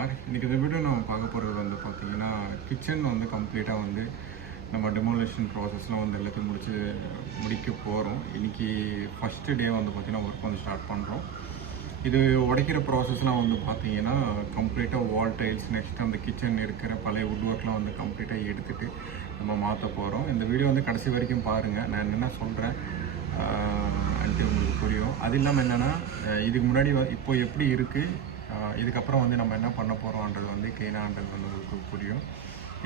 குமார். இன்றைக்கி இந்த வீடியோ நம்ம பார்க்க போகிறது வந்து பார்த்திங்கன்னா கிச்சன் வந்து கம்ப்ளீட்டாக வந்து நம்ம டெமோலேஷன் ப்ராசஸ்லாம் வந்து எல்லாத்தையும் முடிக்க போகிறோம். இன்றைக்கி ஃபஸ்ட்டு டே வந்து பார்த்திங்கன்னா ஒர்க் வந்து ஸ்டார்ட் பண்ணுறோம். இது உடைக்கிற ப்ராசஸ்லாம் வந்து பார்த்திங்கன்னா கம்ப்ளீட்டாக வால் டைல்ஸ், நெக்ஸ்ட் அந்த கிச்சன் இருக்கிற பழைய வுட் ஒர்க்லாம் வந்து கம்ப்ளீட்டாக எடுத்துகிட்டு நம்ம மாற்ற போகிறோம். இந்த வீடியோ வந்து கடைசி வரைக்கும் பாருங்கள், நான் என்னென்ன சொல்கிறேன் அன்ட்டு உங்களுக்கு புரியும். அது இல்லாமல் என்னென்னா இதுக்கு முன்னாடி இப்போ எப்படி இருக்குது, இதுக்கப்புறம் வந்து நம்ம என்ன பண்ண போகிறோன்றது வந்து க்ளீனான்றது வந்து உங்களுக்கு புரியும்.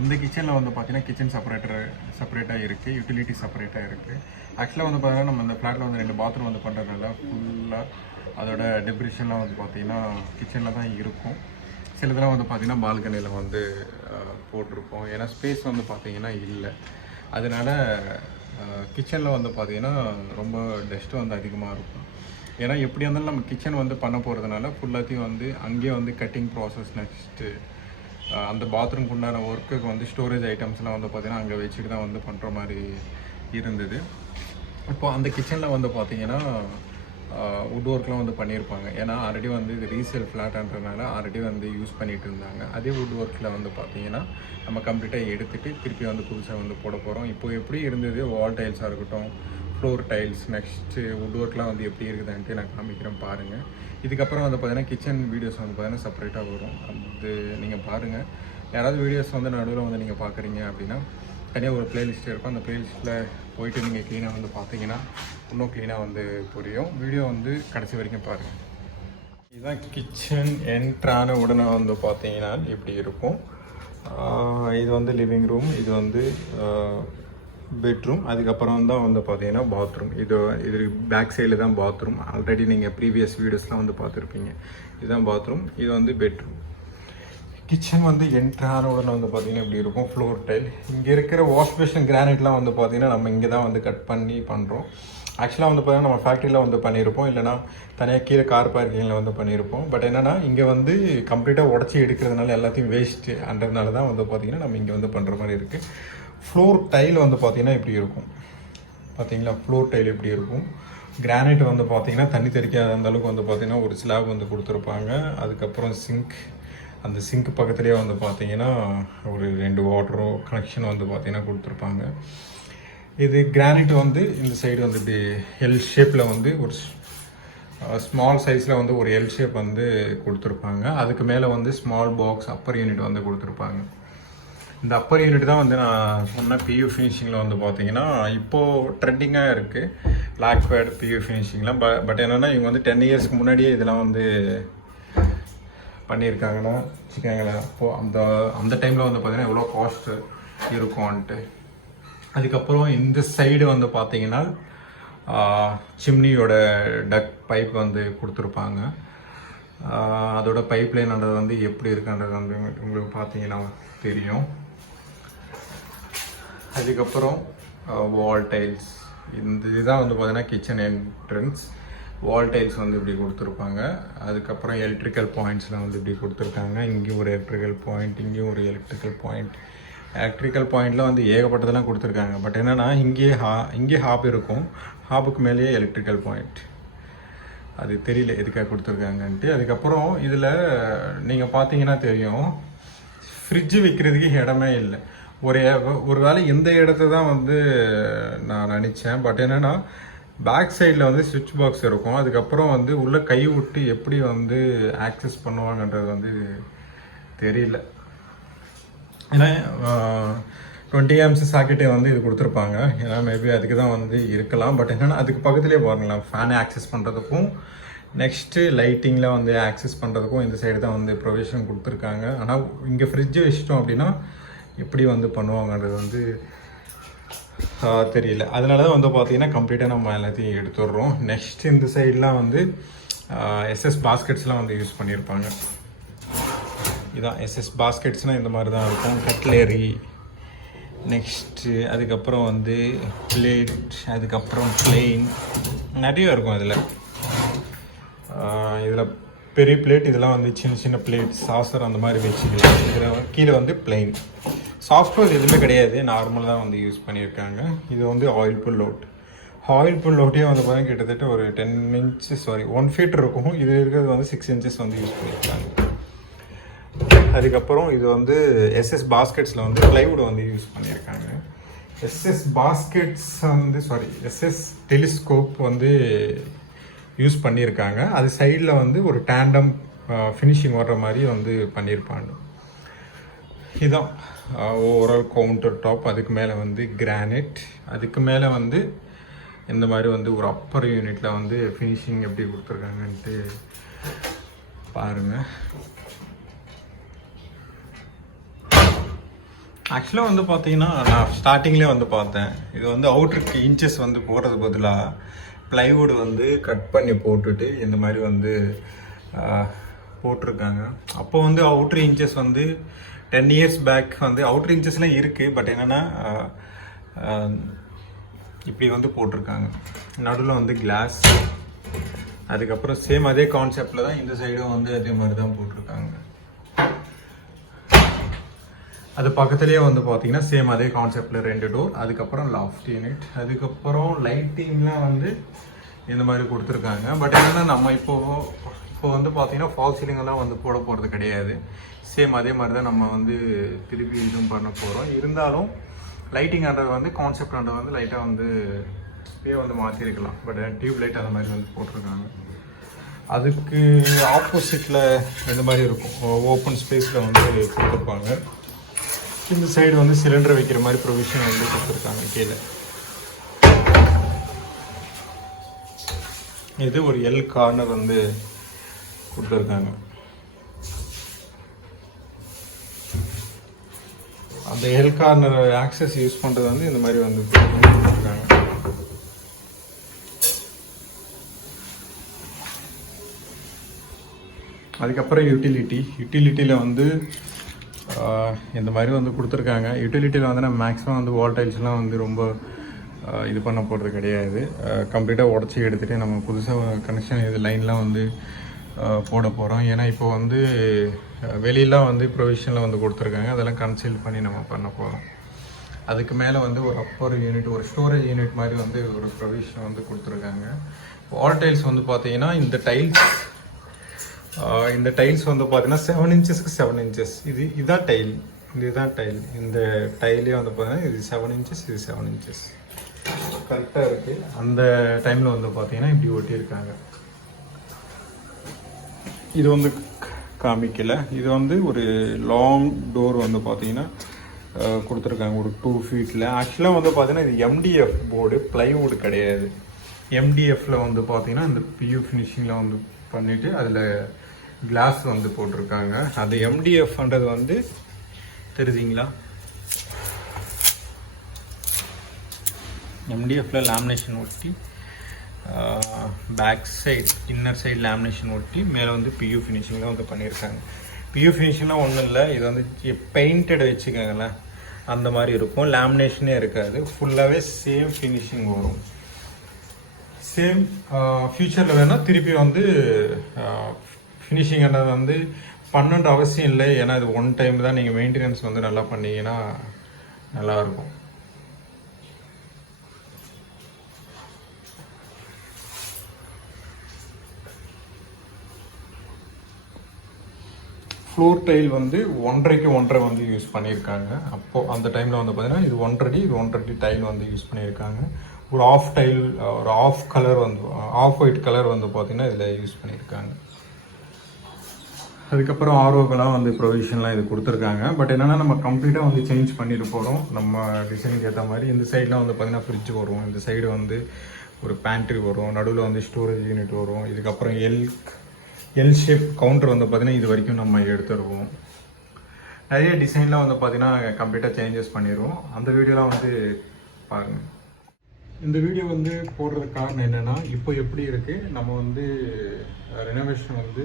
இந்த கிச்சனில் வந்து பார்த்திங்கன்னா கிச்சன் செப்பரேட்டாக இருக்குது, யூட்டிலிட்டி செப்பரேட்டாக இருக்குது. ஆக்சுவலாக வந்து பார்த்தீங்கன்னா நம்ம இந்த ஃப்ளாட்டில் வந்து 2 பாத்ரூம் வந்து பண்ணுறதுனால ஃபுல்லாக அதோட டெப்ரிஷன்லாம் வந்து பார்த்திங்கன்னா கிச்சனில் தான் இருக்கும். சிலதெல்லாம் வந்து பார்த்திங்கன்னா பால்கனியில் வந்து போட்டிருப்போம். ஏன்னா ஸ்பேஸ் வந்து பார்த்திங்கன்னா இல்லை. அதனால் கிச்சனில் வந்து பார்த்திங்கன்னா ரொம்ப டஸ்ட்டு வந்து அதிகமாக இருக்கும். ஏன்னா எப்படியா இருந்தாலும் நம்ம கிச்சன் வந்து பண்ண போகிறதுனால ஃபுல்லாத்தையும் வந்து அங்கேயே வந்து கட்டிங் ப்ராசஸ், நெக்ஸ்ட்டு அந்த பாத்ரூம்க்கு உண்டான ஒர்க்குக்கு வந்து ஸ்டோரேஜ் ஐட்டம்ஸ்லாம் வந்து பார்த்திங்கன்னா அங்கே வச்சுட்டு தான் வந்து பண்ணுற மாதிரி இருந்தது. இப்போது அந்த கிச்சனில் வந்து பார்த்திங்கன்னா வுட் ஒர்க்லாம் வந்து பண்ணியிருப்பாங்க. ஏன்னா ஆல்ரெடி வந்து இது ரீசேல் ஃப்ளாட்ன்றதுனால ஆல்ரெடி வந்து யூஸ் பண்ணிகிட்டு இருந்தாங்க. அதே வுட் ஒர்க்கில் வந்து பார்த்திங்கன்னா நம்ம கம்ப்ளீட்டாக எடுத்துகிட்டு திருப்பி வந்து புதுசாக வந்து போட போகிறோம். இப்போது எப்படி இருந்தது, வால் டைல்ஸாக இருக்கட்டும், ஃப்ளோர் டைல்ஸ், நெக்ஸ்ட்டு வுட் ஒர்க்லாம் வந்து எப்படி இருக்குதுன்ட்டு நான் காமிக்கிறேன் பாருங்கள். இதுக்கப்புறம் வந்து பார்த்திங்கன்னா கிச்சன் வீடியோஸ் வந்து பார்த்திங்கன்னா செப்பரேட்டாக வரும். அது நீங்கள் பாருங்கள். யாராவது வீடியோஸ் வந்து நடுவில் வந்து நீங்கள் பார்க்குறீங்க அப்படின்னா தனியாக ஒரு ப்ளேலிஸ்ட் இருக்கும். அந்த ப்ளேலிஸ்ட்டில் போயிட்டு நீங்கள் க்ளீனாக வந்து பார்த்தீங்கன்னா இன்னும் க்ளீனாக வந்து புரியும். வீடியோ வந்து கடைசி வரைக்கும் பாருங்கள். இதுதான் கிச்சன். என்ட்ரான உடனே வந்து பார்த்தீங்கன்னா இப்படி இருக்கும். இது வந்து லிவிங் ரூம், இது வந்து பெட்ரூம், அதுக்கப்புறம் தான் வந்து பார்த்தீங்கன்னா பாத்ரூம். இது பேக் சைடில் தான் பாத்ரூம். ஆல்ரெடி நீங்கள் ப்ரீவியஸ் வீடியோஸ்லாம் வந்து பார்த்துருப்பீங்க. இதுதான் பாத்ரூம், இது வந்து பெட்ரூம். கிச்சன் வந்து என்ட்ரான உடனே வந்து பார்த்திங்கன்னா இப்படி இருக்கும். ஃப்ளோர் டைல், இங்கே இருக்கிற வாஷ் பேஷன் கிரானைட்லாம் வந்து பார்த்திங்கன்னா நம்ம இங்கே தான் வந்து கட் பண்ணி பண்ணுறோம். ஆக்சுவலாக வந்து பார்த்திங்கன்னா நம்ம ஃபேக்ட்ரியில் வந்து பண்ணியிருப்போம், இல்லைனா தனியாக கீழே கார் பார்க்கிங்கில் வந்து பண்ணியிருப்போம். பட் என்னென்னா இங்கே வந்து கம்ப்ளீட்டாக உடச்சி எடுக்கிறதுனால எல்லாத்தையும் வேஸ்ட்டு அன்றதுனால தான் வந்து பார்த்திங்கன்னா நம்ம இங்கே வந்து பண்ணுற மாதிரி இருக்குது. ஃப்ளோர் டைல் வந்து பார்த்திங்கன்னா இப்படி இருக்கும். பார்த்திங்களா, ஃப்ளோர் டைல் இப்படி இருக்கும். கிரானைட் வந்து பார்த்திங்கன்னா தண்ணி தெறிக்காத அந்தளவுக்கு வந்து பார்த்திங்கன்னா ஒரு ஸ்லாப் வந்து கொடுத்துருப்பாங்க. அதுக்கப்புறம் சிங்க், அந்த சிங்க் பக்கத்துலேயே வந்து பார்த்திங்கன்னா ஒரு 2 வாட்டரோ கனெக்ஷன் வந்து பார்த்திங்கன்னா கொடுத்துருப்பாங்க. இது கிரானைட் வந்து இந்த சைடு வந்து இப்படி எல் ஷேப்பில் வந்து ஒரு ஸ்மால் சைஸில் வந்து ஒரு எல் ஷேப் வந்து கொடுத்துருப்பாங்க. அதுக்கு மேலே வந்து ஸ்மால் பாக்ஸ் அப்பர் யூனிட் வந்து கொடுத்துருப்பாங்க. இந்த அப்பர் யூனிட் தான் வந்து நான் சொன்ன பியூ ஃபினிஷிங்கில் வந்து பார்த்திங்கன்னா இப்போது ட்ரெண்டிங்காக இருக்குது, லாக்வேர்ட் பியூ ஃபினிஷிங்லாம். பட் என்னென்னா இவங்க வந்து 10 இயர்ஸ்க்கு முன்னாடியே இதெல்லாம் வந்து பண்ணியிருக்காங்கன்னா வச்சுக்கோங்களேன். அப்போது அந்த டைமில் வந்து பார்த்திங்கன்னா எவ்வளோ காஸ்ட் இருக்கும்ன்ட்டு. அதுக்கப்புறம் இந்த சைடு வந்து பார்த்திங்கன்னா சிம்னியோட டக் பைப் வந்து கொடுத்துருப்பாங்க. அதோட பைப் லைன்ன்றது வந்து எப்படி இருக்குன்றது வந்து உங்களுக்கு பார்த்தீங்கன்னா தெரியும். அதுக்கப்புறம் வால் டைல்ஸ், இந்த இதுதான் வந்து பார்த்திங்கன்னா கிச்சன் என்ட்ரன்ஸ். வால் டைல்ஸ் வந்து இப்படி கொடுத்துருப்பாங்க. அதுக்கப்புறம் எலக்ட்ரிக்கல் பாயிண்ட்ஸ்லாம் வந்து இப்படி கொடுத்துருக்காங்க. இங்கேயும் ஒரு எலக்ட்ரிக்கல் பாயிண்ட், இங்கேயும் ஒரு எலக்ட்ரிக்கல் பாயிண்ட். எலக்ட்ரிக்கல் பாயிண்டில் வந்து ஏகப்பட்டதெல்லாம் கொடுத்துருக்காங்க. பட் என்னென்னா இங்கே ஹாப் இருக்கும், ஹாப்புக்கு மேலேயே எலக்ட்ரிக்கல் பாயிண்ட். அது தெரியல எதுக்காக கொடுத்துருக்காங்கன்ட்டு. அதுக்கப்புறம் இதில் நீங்கள் பார்த்தீங்கன்னா தெரியும், ஃப்ரிட்ஜு வைக்கிறதுக்கு இடமே இல்லை. ஒரு வேளை இந்த இடத்த தான் வந்து நான் நினச்சேன். பட் என்னென்னா பேக் சைடில் வந்து சுவிட்ச் பாக்ஸ் இருக்கும். அதுக்கப்புறம் வந்து உள்ளே கை விட்டு எப்படி வந்து ஆக்சஸ் பண்ணுவாங்கன்றது வந்து தெரியல. ஏன்னா 20 amps சாக்கெட்டே வந்து இது கொடுத்துருப்பாங்க. ஏன்னா மேபி அதுக்கு தான் வந்து இருக்கலாம். பட் என்னென்னா அதுக்கு பக்கத்துலேயே பாருங்களேன், ஃபேனை ஆக்சஸ் பண்ணுறதுக்கும் நெக்ஸ்ட்டு லைட்டிங்கில் வந்து ஆக்சஸ் பண்ணுறதுக்கும் இந்த சைடு தான் வந்து ப்ரொவிஷன் கொடுத்துருக்காங்க. ஆனால் இங்கே ஃப்ரிட்ஜு வச்சிட்டோம் அப்படின்னா எப்படி வந்து பண்ணுவாங்கன்றது வந்து தெரியல. அதனால தான் வந்து பார்த்திங்கன்னா கம்ப்ளீட்டாக நம்ம எல்லாத்தையும் எடுத்துடுறோம். நெக்ஸ்ட் இந்த சைட்லாம் வந்து எஸ்எஸ் பாஸ்கெட்ஸ்லாம் வந்து யூஸ் பண்ணியிருப்பாங்க. இதான் எஸ்எஸ் பாஸ்கெட்ஸ்னால் இந்த மாதிரி தான் இருக்கும். கட்லேரி, நெக்ஸ்ட்டு அதுக்கப்புறம் வந்து பிளேட், அதுக்கப்புறம் பிளெயின் நிறைய இருக்கும். இதில் பெரிய பிளேட், இதெல்லாம் வந்து சின்ன சின்ன பிளேட், சாசர் அந்த மாதிரி வச்சுக்கலாம். இதில் கீழே வந்து பிளெயின். சாஃப்ட்வேர் எதுவுமே கிடையாது, நார்மலாக தான் வந்து யூஸ் பண்ணியிருக்காங்க. இது வந்து oil pull out. Oil pull அவுட்டே வந்து பார்த்தீங்கன்னா கிட்டத்தட்ட ஒரு 1 feet இருக்கும். இது இருக்கிறது வந்து 6 inches வந்து யூஸ் பண்ணியிருக்காங்க. அதுக்கப்புறம் இது வந்து எஸ்எஸ் பாஸ்கெட்ஸில் வந்து ப்ளைவுட் வந்து யூஸ் பண்ணியிருக்காங்க. எஸ்எஸ் பாஸ்கெட்ஸ் வந்து எஸ்எஸ் டெலிஸ்கோப் வந்து யூஸ் பண்ணியிருக்காங்க. அது சைடில் வந்து ஒரு டேண்டம் ஃபினிஷிங் வர்ற மாதிரி வந்து பண்ணியிருப்பாங்க. இதுதான் ஓவரால் கவுண்டர் டாப். அதுக்கு மேலே வந்து கிரானைட், அதுக்கு மேலே வந்து இந்த மாதிரி வந்து ஒரு அப்பர் யூனிட்டில் வந்து ஃபினிஷிங் எப்படி கொடுத்துருக்காங்கன்ட்டு பாருங்கள். ஆக்சுவலாக வந்து பார்த்தீங்கன்னா நான் ஸ்டார்டிங்லேயே வந்து பார்த்தேன், இது வந்து அவுட்ருக்கு இன்ச்சஸ் வந்து போடுறது பதிலாக ப்ளைவுட் வந்து கட் பண்ணி போட்டுட்டு இந்த மாதிரி வந்து போட்டிருக்காங்க. அப்போ வந்து அவுட்ரு இன்ச்சஸ் வந்து 10 years பேக் வந்து அவுட்ரு இன்ச்சஸ்லாம் இருக்குது. பட் என்னென்னா இப்படி வந்து போட்டிருக்காங்க. நடுவில் வந்து கிளாஸ். அதுக்கப்புறம் சேம் அதே கான்செப்டில் தான் இந்த சைடும் வந்து அதே மாதிரி தான் போட்டிருக்காங்க. அது பக்கத்துலேயே வந்து பார்த்தீங்கன்னா சேம் அதே கான்செப்டில் 2 டோர். அதுக்கப்புறம் லாஃப்ட் யூனிட். அதுக்கப்புறம் லைட்டிங்லாம் வந்து இந்த மாதிரி கொடுத்துருக்காங்க. பட் என்னென்னா நம்ம இப்போ வந்து பார்த்தீங்கன்னா ஃபால் சீலிங்கெல்லாம் வந்து போட போகிறது கிடையாது. சேம் அதே மாதிரி தான் நம்ம வந்து திருப்பி இதுவும் பண்ண போகிறோம். இருந்தாலும் லைட்டிங்ன்றது வந்து கான்செப்ட்ன்றது வந்து லைட்டாக வந்து வந்து மாற்றிருக்கலாம். பட் டியூப் லைட் அந்த மாதிரி வந்து போட்டிருக்காங்க. அதுக்கு ஆப்போசிட்டில் இந்த மாதிரி இருக்கும், ஓப்பன் ஸ்பேஸில் வந்து கொடுத்துருப்பாங்க. இந்த சைடு வந்து சிலிண்டர் வைக்கிற மாதிரி ப்ரொவிஷன் வந்து கொடுத்துருக்காங்க கீழே. இது ஒரு எல் கார்னர் வந்து கொடுத்துருக்காங்க. அந்த எல் கார்னர் ஆக்சஸ் யூஸ் பண்ணுறது வந்து இந்த மாதிரி வந்து கொடுத்துருக்காங்க. அதுக்கப்புறம் யூட்டிலிட்டியில் வந்து இந்த மாதிரி வந்து கொடுத்துருக்காங்க. யூட்டிலிட்டியில் வந்து நம்ம மேக்ஸிமம் வந்து வால் டைல்ஸ்லாம் வந்து ரொம்ப இது பண்ண போகிறது கிடையாது. கம்ப்ளீட்டாக உடச்சி எடுத்துகிட்டு நம்ம புதுசாக கனெக்ஷன் இது லைன்லாம் வந்து போட போகிறோம். ஏன்னா இப்போ வந்து வெளியெலாம் வந்து ப்ரொவிஷனில் வந்து கொடுத்துருக்காங்க. அதெல்லாம் கன்சல்ட் பண்ணி நம்ம பண்ண போகிறோம். அதுக்கு மேலே வந்து ஒரு அப்பர் யூனிட், ஒரு ஸ்டோரேஜ் யூனிட் மாதிரி வந்து ஒரு ப்ரொவிஷன் வந்து கொடுத்துருக்காங்க. வால் டைல்ஸ் வந்து பார்த்தீங்கன்னா இந்த டைல்ஸ் வந்து பார்த்தீங்கன்னா 7 inchesக்கு 7 inches. இதுதான் டைல். இந்த டைலே வந்து பார்த்தீங்கன்னா இது 7 inches, இது 7 inches கரெக்டாக இருக்குது. அந்த டைமில் வந்து பார்த்தீங்கன்னா இப்படி ஒட்டியிருக்காங்க. இது வந்து காமிக்கலை. இது வந்து ஒரு லாங் டோர் வந்து பார்த்தீங்கன்னா கொடுத்துருக்காங்க ஒரு 2 feet. ஆக்சுவலாக வந்து பார்த்தீங்கன்னா இது எம்டிஎஃப் போர்டு, ப்ளைவுட் கிடையாது. எம்டிஎஃப்ல வந்து பார்த்தீங்கன்னா இந்த பியூ ஃபினிஷிங்கில் வந்து பண்ணிவிட்டு அதில் கிளாஸ் வந்து போட்டிருக்காங்க. அது எம்டிஎஃப்ன்றது வந்து தெரியுதுங்களா? எம்டிஎஃப்ல லேமினேஷன் ஒட்டி back side inner side lamination ஒட்டி மேலே வந்து பியூ ஃபினிஷிங்கில் வந்து பண்ணியிருக்காங்க. பியூ ஃபினிஷிங்லாம் ஒன்றும் இல்லை, இது வந்து பெயிண்டட் வச்சுக்கோங்களேன் அந்த மாதிரி இருக்கும். லேமினேஷனே இருக்காது, ஃபுல்லாகவே சேம் ஃபினிஷிங் வரும். சேம் ஃப்யூச்சரில் வேணால் திருப்பி வந்து ஃபினிஷிங்ன்றது வந்து பண்ணணுன்ற அவசியம் இல்லை. ஏன்னா இது ஒன் டைம் தான், நீங்கள் மெயின்டெனன்ஸ் வந்து நல்லா பண்ணிங்கன்னா நல்லாயிருக்கும். ஃப்ளோர் டைல் வந்து 1.5க்கு 1.5 வந்து யூஸ் பண்ணியிருக்காங்க. அப்போது அந்த டைமில் வந்து பார்த்தீங்கன்னா இது 1.5 இது 1.5 டைல் வந்து யூஸ் பண்ணியிருக்காங்க. ஒரு ஆஃப் டைல், ஒரு ஆஃப் கலர் வந்து ஆஃப் ஒயிட் கலர் வந்து பார்த்தீங்கன்னா இதில் யூஸ் பண்ணியிருக்காங்க. அதுக்கப்புறம் ஆர்ஓக்கெல்லாம் வந்து ப்ரொவிஷன்லாம் இது கொடுத்துருக்காங்க. பட் என்னென்னா நம்ம கம்ப்ளீட்டாக வந்து சேஞ்ச் பண்ணிட்டு போகிறோம் நம்ம டிசைனுக்கு ஏற்ற மாதிரி. இந்த சைடெலாம் வந்து பார்த்தீங்கன்னா ஃப்ரிட்ஜ் வரும், இந்த சைடு வந்து ஒரு பேண்ட்ரி வரும், நடுவில் வந்து ஸ்டோரேஜ் யூனிட் வரும். இதுக்கப்புறம் எல் ஷேப் கவுண்டர் வந்து பார்த்தீங்கன்னா இது வரைக்கும் நம்ம எடுத்துருவோம். நிறைய டிசைன்லாம் வந்து பார்த்தீங்கன்னா கம்ப்ளீட்டாக சேஞ்சஸ் பண்ணிடுவோம். அந்த வீடியோலாம் வந்து பாருங்கள். இந்த வீடியோ வந்து போடுறதுக்கு காரணம் என்னென்னா, இப்போ எப்படி இருக்குது நம்ம வந்து ரெனோவேஷன் வந்து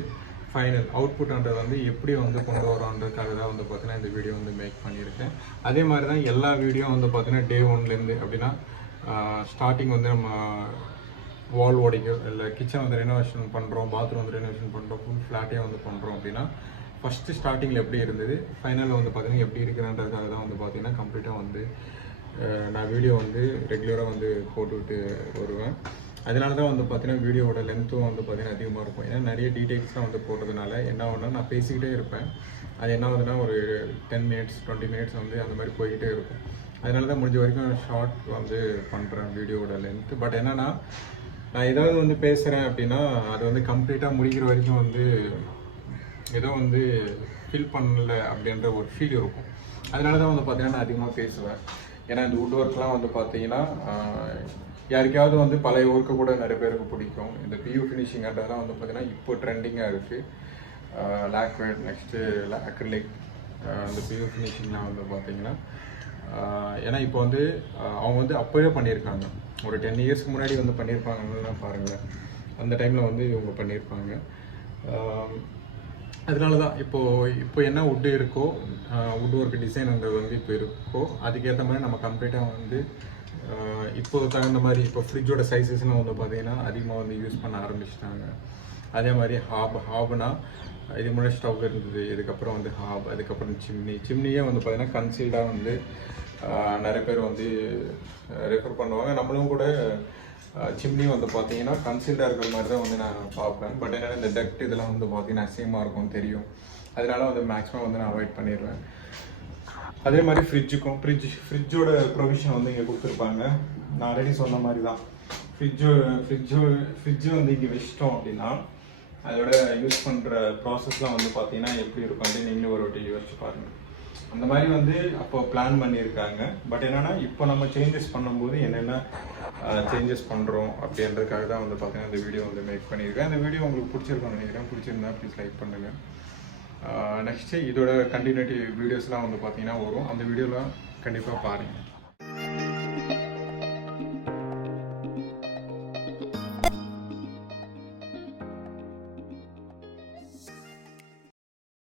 ஃபைனல் அவுட்புட்ன்றது வந்து எப்படி வந்து கொண்டு வரோன்றதுக்காக தான் வந்து பார்த்தீங்கன்னா இந்த வீடியோ வந்து மேக் பண்ணியிருக்கேன். அதே மாதிரி தான் எல்லா வீடியோ வந்து பார்த்தீங்கன்னா டே 1லேருந்து அப்படின்னா ஸ்டார்டிங் வந்து நம்ம வால் உடைக்கும் இல்லை கிச்சன் வந்து ரெனோவேஷன் பண்ணுறோம், பாத்ரூம் வந்து ரெனோவேஷன் பண்ணுறோம், ஃபுல் ஃப்ளாட்டே வந்து பண்ணுறோம் அப்படின்னா ஃபஸ்ட்டு ஸ்டார்டிங்கில் எப்படி இருந்தது, ஃபைனலில் வந்து பார்த்தீங்கன்னா எப்படி இருக்குதுன்றதுக்காக தான் வந்து பார்த்தீங்கன்னா கம்ப்ளீட்டாக வந்து நான் வீடியோ வந்து ரெகுலராக வந்து போட்டுக்கிட்டு வருவேன். அதனால தான் வந்து பார்த்தீங்கன்னா வீடியோவோட லென்த்தும் வந்து பார்த்தீங்கன்னா அதிகமாக இருக்கும். ஏன்னா நிறைய டீட்டெயில்ஸ்லாம் வந்து போடுறதுனால என்ன ஆகும்னா நான் பேசிக்கிட்டே இருப்பேன். அது என்ன ஆகுதுன்னா ஒரு 10 மினிட்ஸ் 20 மினிட்ஸ் வந்து அந்த மாதிரி போய்கிட்டே இருக்கும். அதனால தான் முடிஞ்ச வரைக்கும் ஷார்ட் வந்து பண்ணுறேன் வீடியோவோட லென்த்து. பட் என்னென்னா நான் ஏதாவது வந்து பேசுகிறேன் அப்படின்னா அது வந்து கம்ப்ளீட்டாக முடிக்கிற வரைக்கும் வந்து ஏதோ வந்து ஃபீல் பண்ணல அப்படின்ற ஒரு ஃபீல் இருக்கும். அதனால தான் வந்து பார்த்தீங்கன்னா நான் அதிகமாக பேசுவேன். ஏன்னா இந்த வுட் ஒர்க்லாம் வந்து பார்த்தீங்கன்னா யாருக்காவது வந்து பழைய ஒர்க்கு கூட நிறைய பேருக்கு பிடிக்கும். இந்த பியூ ஃபினிஷிங்கிறதெல்லாம் வந்து பார்த்தீங்கன்னா இப்போ ட்ரெண்டிங்காக இருக்குது. லாக்வேர்ட் நெக்ஸ்ட்டு அக்ரிலிக் அந்த பியூ ஃபினிஷிங்லாம் வந்து பார்த்தீங்கன்னா ஏன்னா இப்போ வந்து அவங்க வந்து அப்போவே பண்ணியிருக்காங்க. ஒரு 10 இயர்ஸ்க்கு முன்னாடி வந்து பண்ணியிருப்பாங்கன்னா பாருங்கள், அந்த டைமில் வந்து இவங்க பண்ணியிருப்பாங்க. அதனால தான் இப்போ என்ன வுட்டு இருக்கோ வுட் ஒர்க் டிசைனுங்கிறது வந்து இப்போ இருக்கோ அதுக்கேற்ற மாதிரி நம்ம கம்ப்ளீட்டாக வந்து இப்போ தகுந்த மாதிரி இப்போ ஃப்ரிட்ஜோட சைஸஸ்லாம் வந்து பார்த்தீங்கன்னா அதிகமாக வந்து யூஸ் பண்ண ஆரம்பிச்சிட்டாங்க. அதே மாதிரி ஹாப்னா இதுக்கு முன்னாடி ஸ்டவ் இருந்தது, இதுக்கப்புறம் வந்து ஹாப், அதுக்கப்புறம் சிம்னியே வந்து பார்த்தீங்கன்னா கன்சீல்டாக வந்து நிறைய பேர் வந்து ரெஃபர் பண்ணுவாங்க. நம்மளும் கூட சிம்னியும் வந்து பார்த்தீங்கன்னா கன்சீல்டாக இருக்கிற மாதிரி தான் வந்து நான் பார்ப்பேன். பட் என்னென்னா இந்த டக்ட் இதெல்லாம் வந்து பார்த்தீங்கன்னா அசிங்கமாக இருக்கும் தெரியும். அதனால வந்து மேக்ஸிமம் வந்து நான் அவாய்ட் பண்ணிடுவேன். அதே மாதிரி ஃப்ரிட்ஜோட ப்ரொவிஷன் வந்து இங்கே கொடுத்துருப்பாங்க. நான் ஆல்ரெடி சொன்ன மாதிரி தான் ஃப்ரிட்ஜு வந்து இங்கே வச்சிட்டோம் அப்படின்னா அதோட யூஸ் பண்ணுற ப்ராசஸ்லாம் வந்து பார்த்தீங்கன்னா எப்படி இருக்கும் அப்படின்னு நீங்களும் ஒரு வாட்டி யோசிச்சு பாருங்கள். அந்த மாதிரி வந்து அப்போ பிளான் பண்ணியிருக்காங்க. பட் என்னென்னா இப்போ நம்ம சேஞ்சஸ் பண்ணும்போது என்னென்ன சேஞ்சஸ் பண்ணுறோம் அப்படின்றதுக்காக தான் வந்து பார்த்தீங்கன்னா இந்த வீடியோ வந்து மேக் பண்ணியிருக்கேன். இந்த வீடியோ உங்களுக்கு பிடிச்சிருக்கோன்னு நினைக்கிறேன். பிடிச்சிருந்தா ப்ளீஸ் லைக் பண்ணுங்கள். நெக்ஸ்ட்டு இதோட கண்டினியூட்டி வீடியோஸ்லாம் வந்து பார்த்தீங்கன்னா வரும். அந்த வீடியோலாம் கண்டிப்பாக பாருங்கள்.